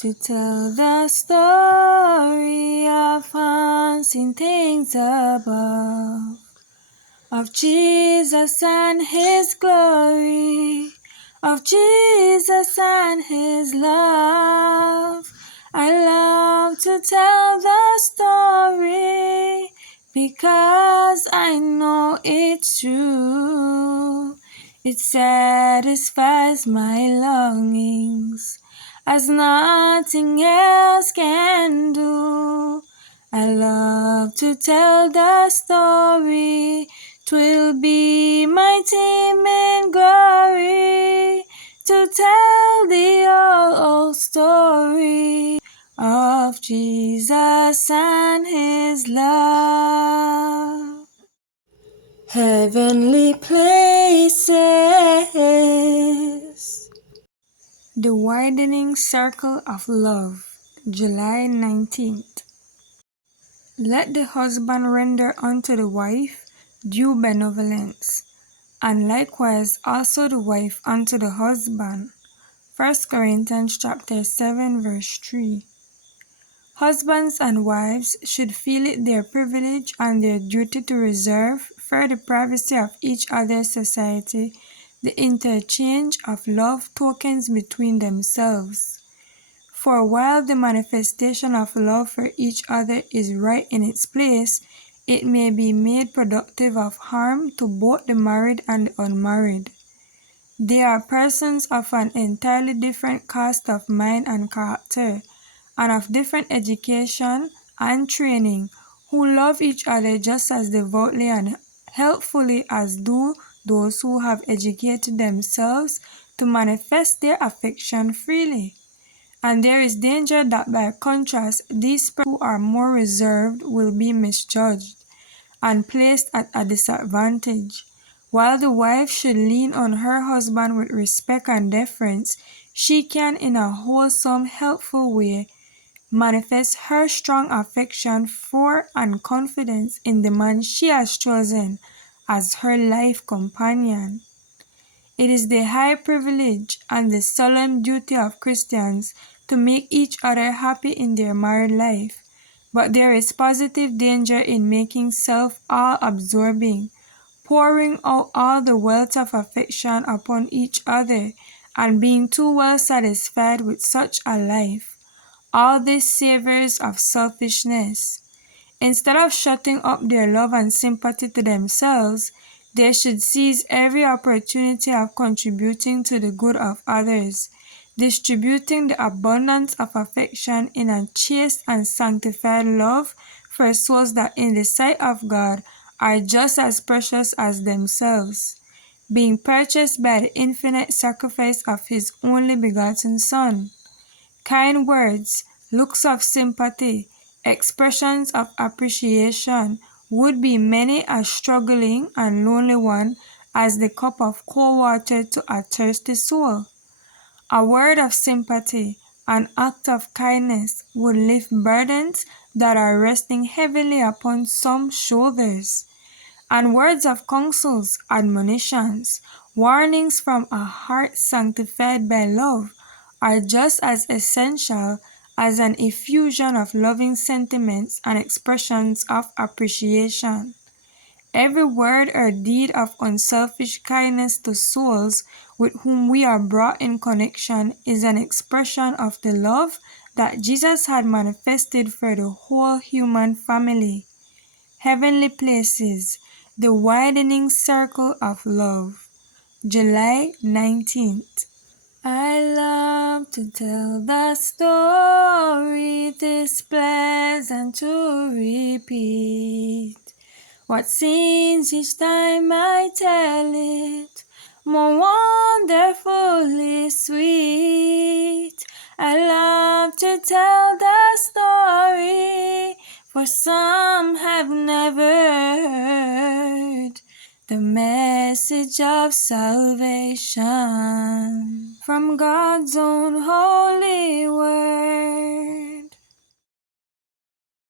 to tell the story of unseen things above, of Jesus and His glory, of Jesus and His love. I love to tell the story because I know it's true. It satisfies my longings as nothing else can do. I love to tell the story. 'Twill be my theme in glory to tell the old story of Jesus and His love. Heavenly places. The Widening Circle of Love, July 19th. Let the husband render unto the wife due benevolence, and likewise also the wife unto the husband. 1 Corinthians chapter 7 verse 3. Husbands and wives should feel it their privilege and their duty to reserve, for the privacy of each other's society, the interchange of love tokens between themselves. For while the manifestation of love for each other is right in its place, it may be made productive of harm to both the married and the unmarried. They are persons of an entirely different cast of mind and character, and of different education and training, who love each other just as devoutly and healthfully as do those who have educated themselves to manifest their affection freely. And there is danger that by contrast, these persons who are more reserved will be misjudged and placed at a disadvantage. While the wife should lean on her husband with respect and deference, she can in a wholesome, helpful way manifest her strong affection for and confidence in the man she has chosen as her life companion. It is the high privilege and the solemn duty of Christians to make each other happy in their married life, but there is positive danger in making self all-absorbing, pouring out all the wealth of affection upon each other, and being too well satisfied with such a life. All this savors of selfishness. Instead of shutting up their love and sympathy to themselves, they should seize every opportunity of contributing to the good of others, distributing the abundance of affection in a chaste and sanctified love for souls that in the sight of God are just as precious as themselves, being purchased by the infinite sacrifice of His only begotten Son. Kind words, looks of sympathy, expressions of appreciation would be many a struggling and lonely one as the cup of cold water to a thirsty soul. A word of sympathy, an act of kindness would lift burdens that are resting heavily upon some shoulders. And words of counsels, admonitions, warnings from a heart sanctified by love are just as essential as an effusion of loving sentiments and expressions of appreciation. Every word or deed of unselfish kindness to souls with whom we are brought in connection is an expression of the love that Jesus had manifested for the whole human family. Heavenly places, the widening circle of love. July 19th. I love to tell the story, 'tis pleasant to repeat. What scenes each time I tell it, more wonderfully sweet. I love to tell the story, for some have never heard the message of salvation from God's own holy word.